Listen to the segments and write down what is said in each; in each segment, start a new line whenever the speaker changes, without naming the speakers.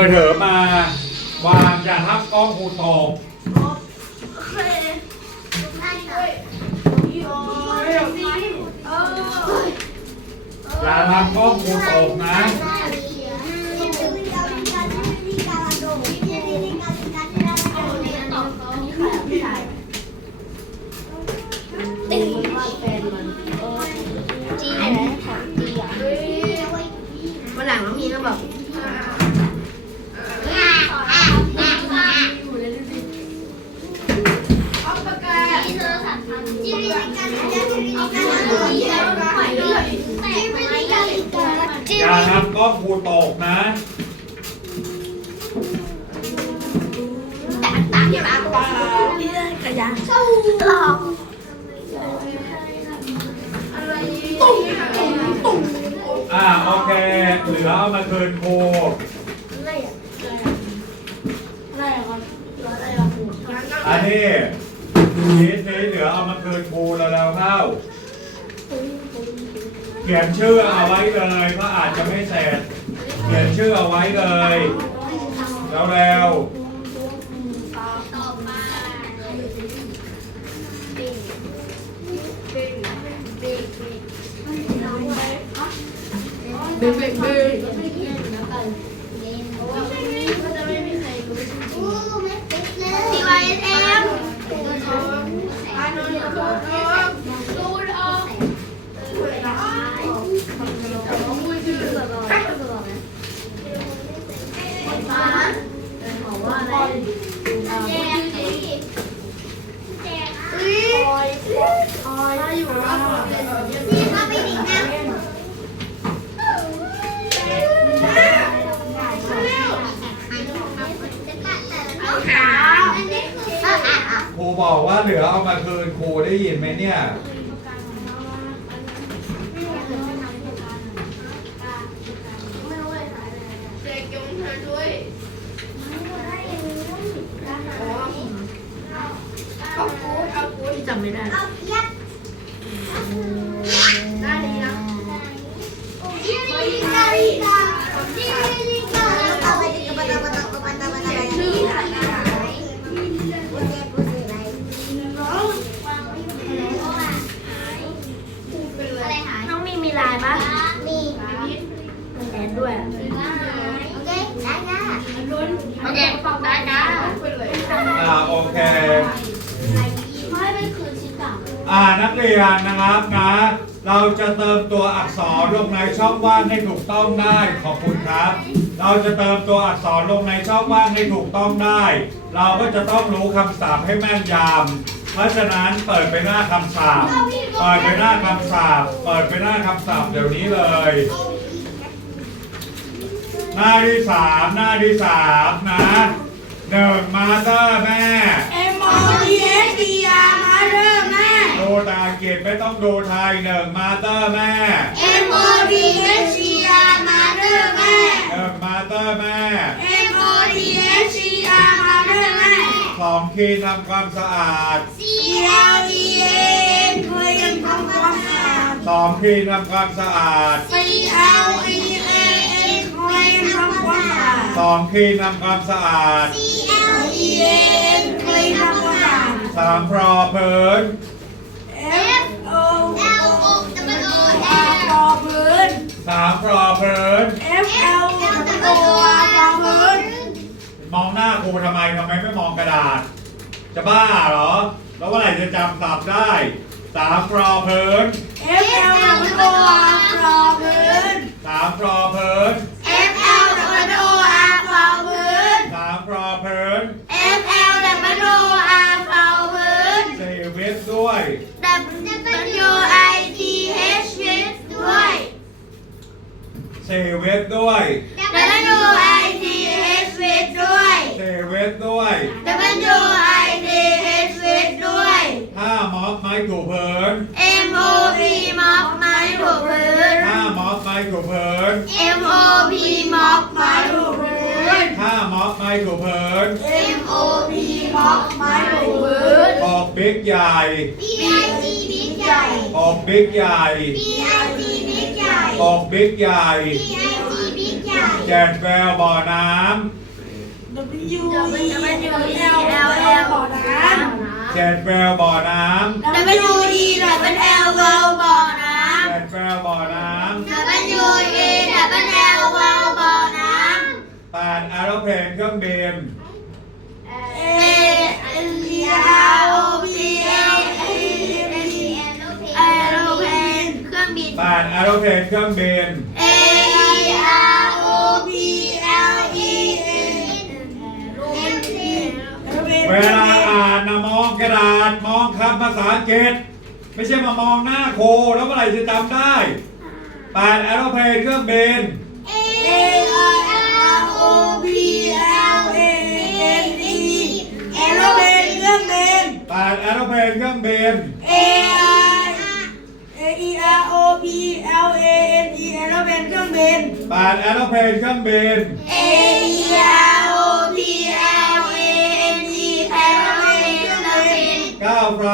เถอมาวางอย่าทับกล้องหูตก
อ
ย่าทำกล้องหูตกนะ
อ
ย่าทำกล้องครูตกนะ
ตักตักตักตักนี่เลยกระยัง
หลอก
อ่าโอเค เหลือเอามาคืนครู
อะไรอะ
อะไรครับอั
นนี้ทีทีเหลือเอามาคืนครูแล้วแล้วเข้า เขียนชื่อเอาไว้เลยเพราะอาจจะไม่เสร็จเขียนชื่อเอาไว้เลยแล้วแล้ว
ต่อมา
เบ๊กเบ๊กเบ๊ก
ทีวายเอ็มดูดออก แจกแจกอุ้ยนี่ก็ไปดินะขาวอันนี้คืออะอะอะ
ครู บอกว่าเหลือเอามาคืนครูได้ยินไหมเนี่ย
อง
มีมีลายปะ
มี
มีแอนด้วย
โอเค ได้ค่ะ
โอเคได้จ้า
อ่าโอเค
ไม่ไปคืนชิ้นเก่า
อ่านักเรียนนะครับนะ เราจะเติมตัวอักษรลงในช่องว่างให้ถูกต้องได้ขอบคุณครับ เราจะเติมตัวอักษรลงในช่องว่างให้ถูกต้องได้ เราก็จะต้องรู้คำศัพท์ให้แม่นยำ เพราะฉะนั้นเปิดไปหน้าคำศัพท์เปิดไปหน้าคำศัพท์เปิดไปหน้าคำศัพท์เดี๋ยวนี้เลย หน้าที่สามหน้าที่สามนะหนึ่งมาเตอร์แม่
M O D S D R มาเริ่มแม่
ดูตาอังกฤษไม่ต้องดูไทยหนึ่งมาเตอร์แม่
M O D S D R มาเริ่มแม่
หนึ่งมาเตอร์แม่
M แม่
สองคีย์ทำความสะอาด
C L E N เคยยังทำความสะอาด
สองคีย์ทำความสะอาด
C L E A N เคยยังทำความสะอาด
สองคีย์ทำความสะอาด
E N เคยทำความสะอาด
สามพรอเพิน
F O
L O W O
R รอพื้น
สามพรอเพิน
รู
ทำไมทำไมไม่มองกระดาษ จะบ้าเหรอ แล้วเมื่อไหร่จะจำศัพท์ได้สามพรอเพิน
F L O R รอพื้น
สามพรอเพิน
F L O R รอพื้น
สามพรอเพิน
F L O R รอพื้น
เซเวสด้วย
W I T H ด้วย
เซเวสด้วย เซเวสด้วย
W I T H ด้วย
ห้าม็อบไม้ถูเพิน
M O P ม็อกไม้ถูกพื้น
ห้าม็อบไม้ถูเพิน
M O P ม็อกไม้ถูกพื้น
ห้าม็อบไม้ถูเพิน
M O P ม็อกไม้ถูกพื้น
ออกบิ๊กใหญ่
B I G บิ๊กใหญ่
ออกบิ๊กใหญ่
B I G บิ๊กใหญ่
ออกบิ๊กใหญ่
B I G บิ๊กใหญ่
เจ็ดแววบ่อน้
W E L L บ่อน้ำ
เจ็ดแววบ่อน้ำ
W E W L L บ่อน้ำ
เจ็ดแววบ่อน้ำ
W E W L L บ่อน้ำ
แปดแอโรเพลนเครื่องบินำ
A N D R O P L A N D แอโรเพลนเครื่องบิน
แปดแอโรเพลนเครื่องบิน เวลาอ่านนะมองกระดาษมองคำภาษาอังกฤษไม่ใช่มามองหน้าโครูแล้วเมื่อไหร่จะจำได้แปดแอโรเพลนเครื่องบิน
A R O P L A N E แอโรเพลนเครื่องบิน
แปดแอโรเพลนเครื่องบิน
A I A E R O P L A N E แอโรเพลนเครื่องบิน
แปดแอโรเพลนเครื่องบิน
A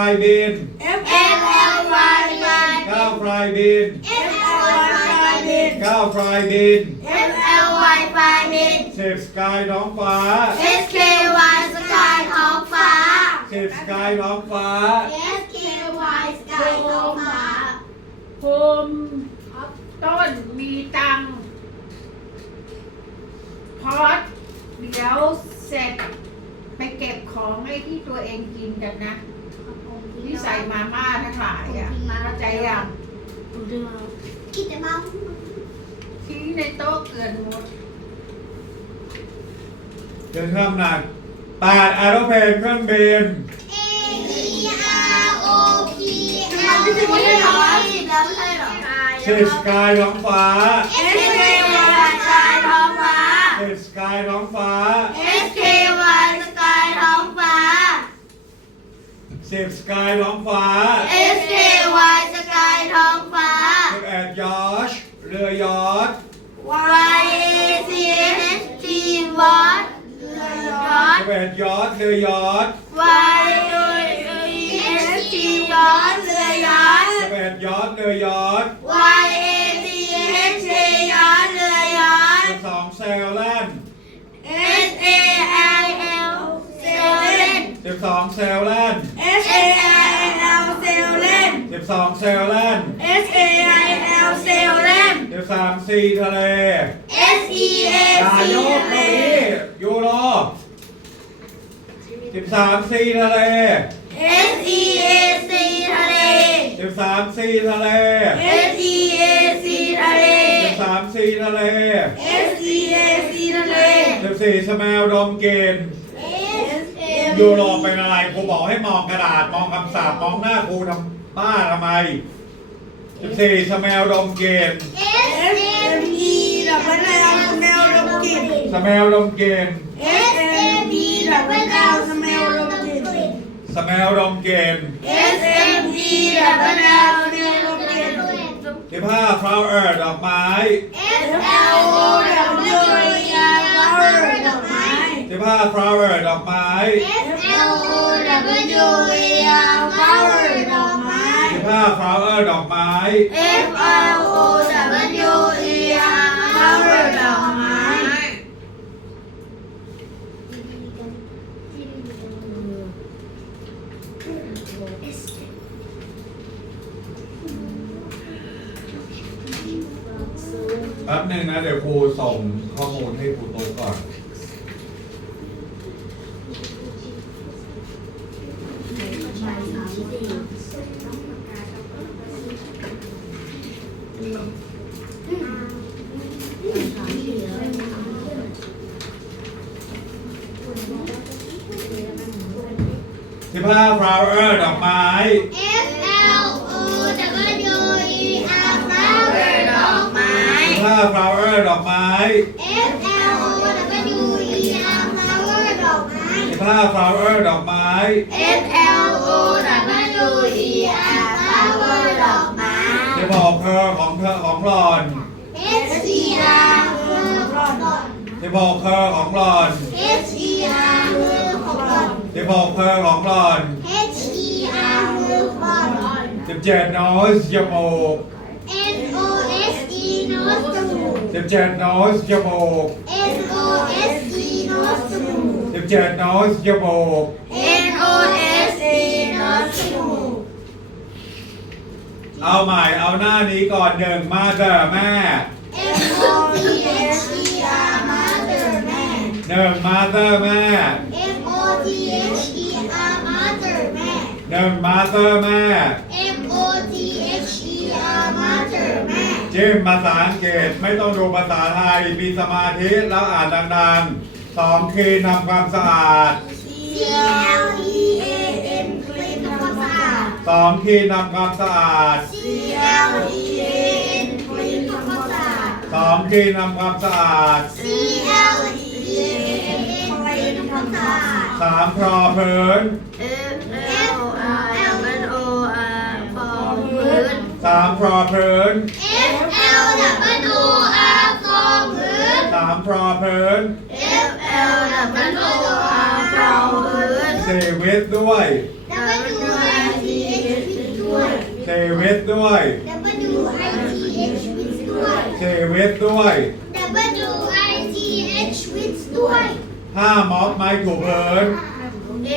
า
ฟลายบิน
F L L Y Y
เก้าฟลายบิน
F L Y Y บิน
เก้าฟลายบิน
F L Y Y บิน
สิบสกายท้องฟ้า
S K Y สกายท้องฟ้า
สิบสกายท้องฟ้า
S K Y สกายท้องฟ้า
ภูมิต้นมีตังค์พอดเดี๋ยวเสร็จไปเก็บของไอ้ที่ตัวเองกินกันนะ ที่ใส่มาม่าทั้งหลายอะเข้าใจยัง
คิดแต่มา
ทิ้งในโต๊ะเกลือนหมด
เดินข้ามหนักแปดแอโรเพลนเครื่องบิน
A E R O P
เรา
L
ไม่ถึงไม่ใช่หรอสิบแล้วไม่ใช่หรอ
สิบสกายท้องฟ้า
S K Y สกายท้องฟ้า
สิบสกายท้องฟ้า
S สิ
บสกายท้องฟ้า
S K Y สกายท้องฟ้า
สิบแอดยอชเรือยอช
Y A C H T วอตเรือยอท
สิบแอดยอชเรือยอช
Y O E S T ยอทเรือยอท
สิบแอดยอชเรือยอช
Y A C H T ยอทเรือยอท
สิบสองเซลแลน
S A I L เซลเลน
สิบสองเซลแลน บสองเซลแลน
S A I L เซลเลน
สิบสามซีทะเล
S E A
อย่า
C
โยก
ทะเล
เก้าอี้ยูโรสิบสามซีทะเล
S E A C ทะเล
สิบสามซีทะเล
S E A C ทะเล
สิบสามซีทะเล
S E A C ทะเล
สิบสี่สแมลดมกลิน
S M
ยูโรเป็นอะไรครูบอกให้มองกระดาษมองคำสาบมองหน้าครูทำ ป้าทำไมสิบสี่สแมลดมกลิน
S M E ดับเบิลแอลสเมลดมกลิ่น
สแมลดมกลิน
S M E ดับเบิลแอลสเมลดมกลิ่น
สแมลดมกลิน
S M E ดับเบิลแอลสเมลดมกลิ่น
สิบห้า flower ดอกไม้
F L O W E R flower ดอกไม้
สิบห้า flower ดอกไม้
F L O W E า
flower ดอกไม้
F L O W E R flower ดอกไม้
แป๊บหนึงนะ เดี๋ยวครูส่งข้อมูลให้ครูโตะก่อน สิบห้า flower ดอกไม้
F L O W E R flower ดอกไม้
สิบห้า flower ดอกไม้
F L O W E R flower ดอกไม้
สิบห้า flower ดอกไม้
F L O W E R flower ดอกไม้
จะบอกเธอของเธอของหลอน
H E R คือของหล่อน
จะบอกเธอของหลอน
H E R คือของ หล่อน
จะบอกเธอของหลอน
H E R คือของหล่อน
สิบเจ็ด nose จมูก
N O S E nose จมูก
สิบเจ็ดโนสจมูก
N O S E nose จมูก
สิบเจ็ดโนสจมูก
N O S E nose จมูก
เอาใหม่เอาหน้านี้ก่อนหนึ่งมาเจอแม่
M O T H E R mother แม่
หนึ่งมาเตอร์แม่
M
หนึ่งมาเตอร์แม่
M O T H E R mother แม่
จิ้มภาษาอังกฤษไม่ต้องดูภาษาไทย มีสมาธิแล้วอ่านดังๆสองคีย์ทำความสะอาด
C L E A N คลีนทำความสะอาด
สองคีย์ทำความสะอาด
C L E A N คลีนทำความสะอาด
สองคีย์ทำความสะอาด
C L E A N คลีนทำความสะอาด
สามพรอเพลิน
F L
สามพรอเพลิน
F L W O R ฟองพื้น
สามพรอเพลิน
F L W O R ฟองพื้น
เซวิตด้วย
W I T H ด้วย
เซวิตด้วย
W I T H ด้วย
เซวิตด้วย
W I T H ด้วย
ห้าม็อบไม้ถูเพลิน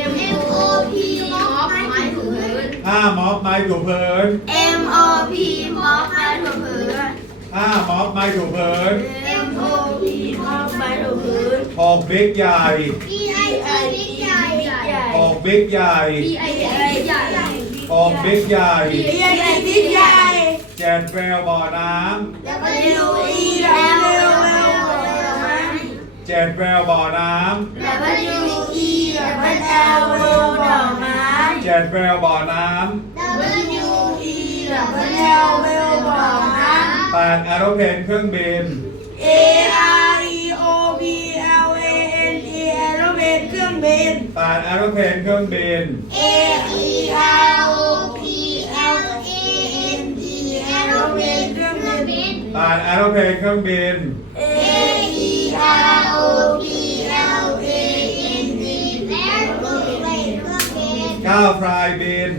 M O P ม็อบไม้ถูพื้น
ห้าม็อบไม้ถูเพลิน
M O P ม็อบไม้ถูพื้น
ห้าม็อบไม้ถูเพลิน
M O P ม็อบไม้ถูพื้น
หกบิ๊กใหญ่
B I T บิ๊กใหญ่
หกบิ๊กใหญ่
B I T ใหญ่
หกบิ๊กใหญ่
B I T บิ๊กใหญ่
เจ็ดแววบ่อน้
W E
L L ำ
เจ็ดแววบ่อน้
W E W L ดอกไม้ำ
เจ็ดแววบ่อน้ำ
W E
W L ดอกไม้ำ
แปดแอโรเพนเครื่องบิน
A R E O P L A N E แอโรเพนเครื่องบิน
แปดแอโรเพนเครื่องบิน
A E R O P L A N E แอโรเพนเครื่องบิน
แปดแอโรเพนเครื่องบิน
A E R O P
ก้าฟลายบิน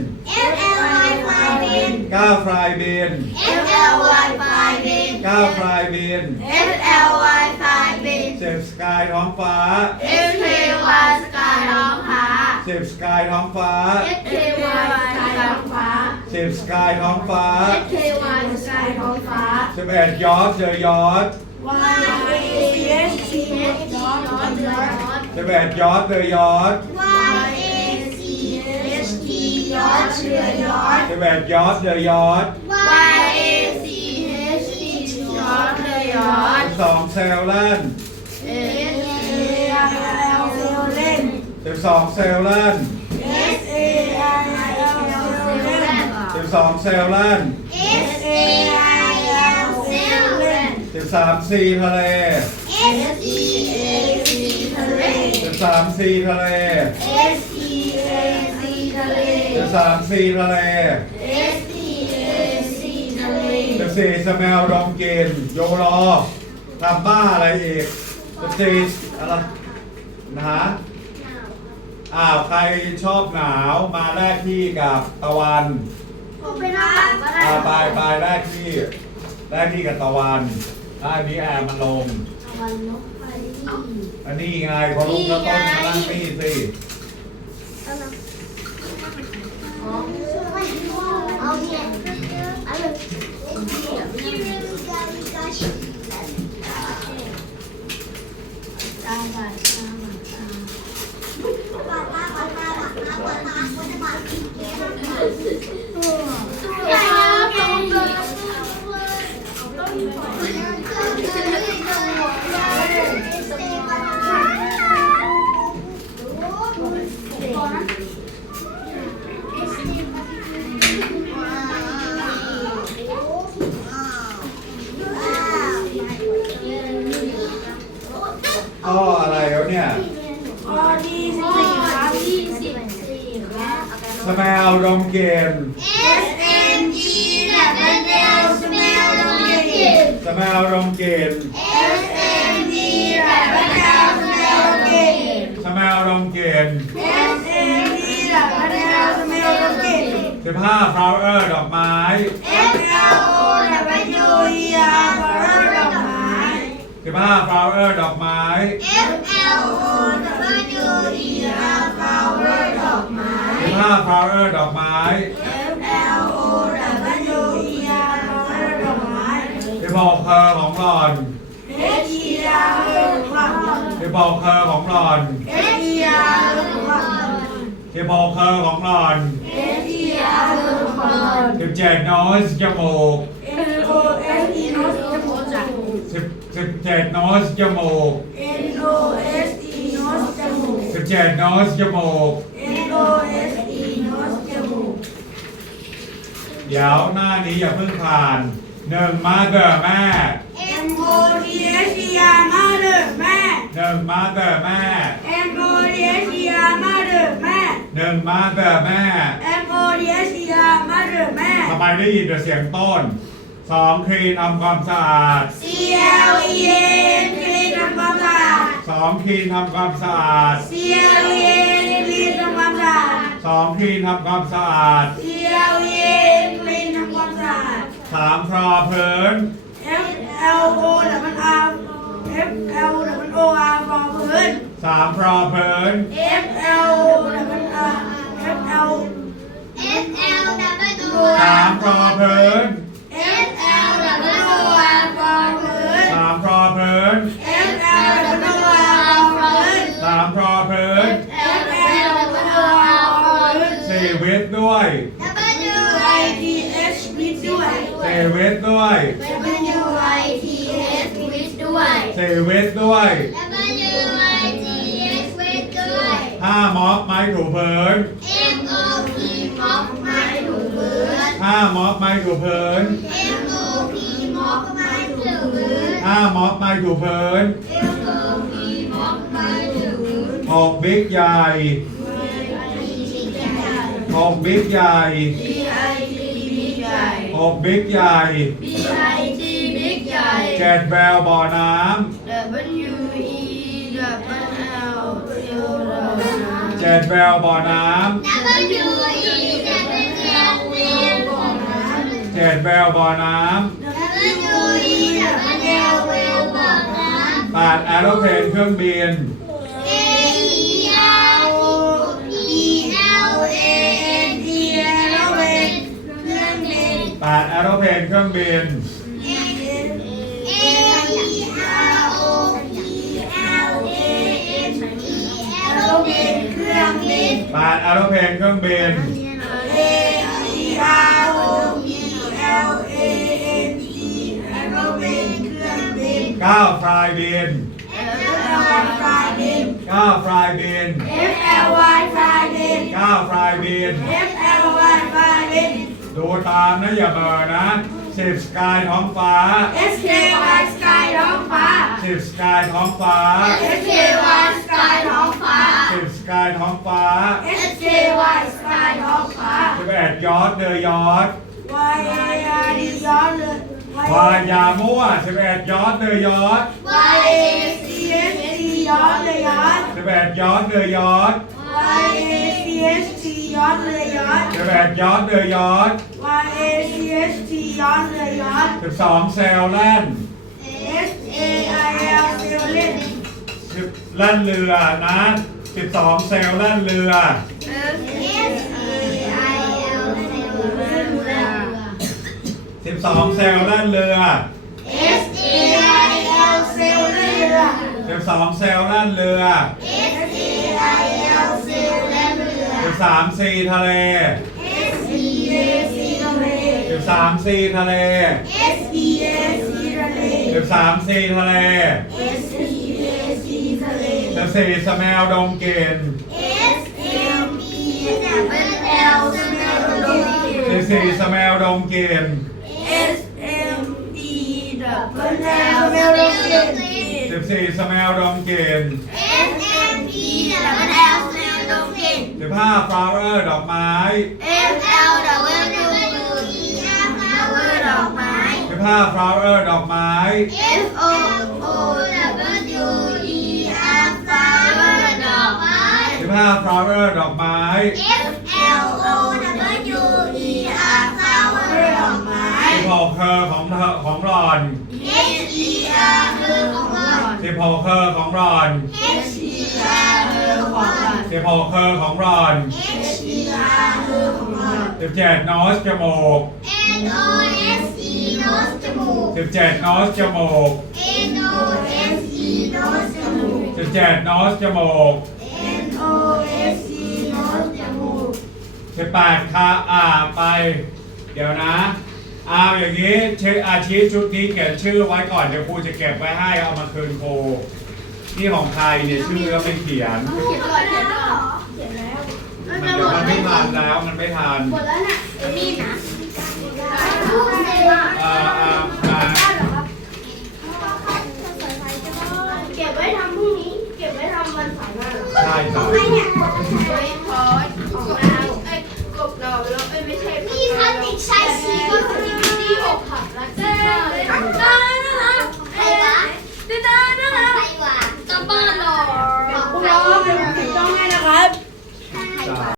F L Y ไฟบิน
เก้าฟลายบิน
F L Y ไฟบิน
เก้าฟลายบิน
F L Y ไฟบิน
สิบสกายท้องฟ้า
F K Y สกายท้องฟ้า
สิบสกายท้องฟ้า
F K Y สกายท้องฟ้า
สิบสกายท้องฟ้า
F K Y สกายท้องฟ้า
สิบเอ็ดยอดเจอยอด
Y A C H T ย้อนย้อนย้อน
สิบเอ็ดยอดเจอยอด
Y A C H T ย้อน
เชือยย้อน
สิบเอ็ดยอดเจอยอด
Y
Y A C H T ย้อนเลยย้อน
สิบสองเซลแลน
S A L เซลเล่น
สิบสองเซลแลน
S A I L เซลเล่น
สิบสองเซลแลน
S A I L เซลล์
สิบสามซีทะเล
S E A C ทะเล
สิบสามซีทะเล
S E A C ทะเล
สิบสามซีทะเล
S E A C ทะเล
สิบสี่สแมลดมกลินโยรอทำบ้าอะไรอีกสิบสี่อะไรนะฮะอ้าวใครชอบหนาวมาแรกที่กับตะวัน
ผมเป็นอาหารก็ได้
อ่าไปไปแรกที่แรกที่กับตะวันได้มีแอร์มันลง
วันนกไป
อันนี้ไงพอลุกแล้วต้นมานั่งนี่สิ
เอาเนี่ ย เอาเลย
อ้ออะไรแล้วเนี่ย
ข้อที่สิบสี่ครับที่สิบสี่ครับ
สแมลดมกลิน
S M E W smell ดมกลิ่น
สแมลดมกลิน
S M E W smell ดมกลิ่น
สแมลดมกลิน
S A D ดับเบิลเอลสเมลดมกลิ่น
สิบห้าฟลาวเออร์ดอกไม้
F L O W E R ฟ
สิบห้า flower ดอกไม้
F L O W E R flower ดอกไม้
สิบห้า flower ดอกไม้
F L O W E R flower ดอกไม้
สิบหกเคอของหล่อน
H E R ของหล่อน
สิบหกเคอของหล่อน
H E R ของหล่อน
สิบหกเคอของหล่อน
H E R ของหล่อน
สิบเจ็ด nose จมูก
N O S E นอสจมูก
สิบสิบเจ็ด nose จมูก
N O S E นอสจมูก
สิบเจ็ด nose จมูก
N O S E นอสจมูก
เดี๋ยวหน้านี้อย่าเพิ่งผ่านหนึ่งมาเดอร์แม่
M O T H E R mother แม่
หนึ่งมาเดอร์แม่
M O T H E R mother แม่
หนึ่งมาเดอร์แม่
M O T H E R mother แม่
ทำไมได้ยินแต่เสียงต้น สองคลีนทำความสะอาด
C L E N คลีนทำความสะอาด
สองคลีนทำความสะอาด
C L E N คลีนทำความสะอาด
สองคลีนทำความสะอาด
C L E N คลีนทำความสะอาด
สามพรอเพลิน
F L O W R F L W O R ฟอร์พื้น
สามพรอเพลิน
F L W R F L
F L W
สามพรอเพลิน ด้วย
W
I T H วิทย์ด้วย
สี่วิทด้วย
W I T S วิทด้วย
สี่วิทด้วย
W I T S วิทด้วย
ห้าม็อบไม้ถูพื้น
M O P ม็อกไม้ถูพื้น
ห้าม็อบไม้ถูพื้น
M O P ม็อกไม้ถูพื้น
ห้าม็อบไม้ถูพื้น
M O P ม็อกไม้ถูพื้น
หกบิ๊กใหญ่ หกบิ๊กใหญ่
B I T บิ๊กใหญ่
หกบิ๊กใหญ่
B I T บิ๊กใหญ่
เจ็ดแววบ่อน้
W E W L ำ
เจ็ดแววบ่อน้
W E W L บอกน้ำ
เจ็ดแววบ่อน้ำ
W E W L บอกน้ำ
แปดแอโรเพลนเครื่องบิน
บิน
แอโรเพนเครื่องบิน
A E R O E L A N E
แล้วเป็นเครื่องบิน
แปดแอโรเพนเครื่องบิน
A E R O E L A N E แล้วเป็นเครื่องบิน
ก้าฟลายบิน
F L Y ฟลายบิน
ก้าฟลายบิน
F L Y ฟลายบิน
ก้าฟลายบิน
F L Y ฟลายบิน
ดูตามนะอย่าเบลอนะสิบสกายท้องฟ้า
S K Y สกายท้องฟ้า
สิบสกายท้องฟ้า
S K Y สกายท้องฟ้า
สิบสกายท้องฟ้า
S K Y สกายท้องฟ้า
สิบเอ็ดยอดเดยยอด
Y A R D ย้อนเลย
วายามั่วสิบเอ็ดยอดเดยยอด
Y A C S T ย้อนเลยย้อน
สิบเอ็ดยอดเดยยอด
Y A C S T ย้อนเลยย้อน
สิบเอ็ดยอดเดยยอด
Y A C S T ย้อนเลยย้อน
สิบสองเซลแลน
S A I L เซลเล่น
สิบแล่นเรือนะสิบสองเซลแล่นเรือ
S A I L เล่นเรือ
สิบสองเซลแล่นเรือ
S A I L
เซลเล่นเรือ
สิบสองเซลแล่นเรือ
S
สามซีทะเล
S E A C
ทะเล
สิบสามซีทะเล
S E A C ทะเล
สิบสามซีทะเล
S E A C ทะเล
สิบสี่สแมลดงเกลิน
S M E W L สเมลโดน
สิบสี่สแมลดงเกลิน
S M E W L เซลเล่น
สิบสี่สแมลดง
เกลิน
S ผ้า flower ดอกไม้
F L W W E F flower ดอกไม้ เสื้
อผ้า flower ดอกไม้
F O O W E F flower ดอกไม้ เสื้
อผ้า flower ดอกไม้
F L O W E R flower ดอกไม้
พี่พอเคอของเธอของหลอน
H E R คือของหล่อ
นพี่พอเคอของ
ห
ลอน
สิบหกเคอร์ของรอน
H E
ของมัน
สิบเจ็ดโนสจมูก
N O S E nose จมูก
สิบเจ็ดโนสจมูก
N O S E nose จมูก
สิบเจ็ดโนสจมูก
N O S E nose จมูก
สิบแปดค่ะอ่าไป เดี๋ยวนะเอาอย่างนี้เช็คอาชีพชุดนี้เขียนชื่อไว้ก่อนเดี๋ยวครูจะเก็บไว้ให้เอามาคืนครู นี่ของใครเนี่ยชื่อก็ไม่เขียน
เขียนก่อนเขียนก่อนเขียนแล้ว
มันเดี๋ยวมันไม่ทันแล้วมันไม่ทัน
หมดแล้วน่ะเอมี่นะ
พูดเลยว่า
อ่ออ่าอ่า
เก็บไว้ทำพรุ่งนี้ เก็บไว้ทำวันเสาร์หน้า
ใช่ครับ
ไม่เนี่ย
ไม่พอของเราเอ้ยกบเราแล้วเอ้ยไม่ใช่
นี่ค่ะเด็กชายสีก็คือ
ที่หกค่ะแล้วก็ได้นะคะ
ใครวะ
ได้นะคะ
ใครวะ
ก บ้านหรอขอบคุณครับเป็นต้องให้นะครับ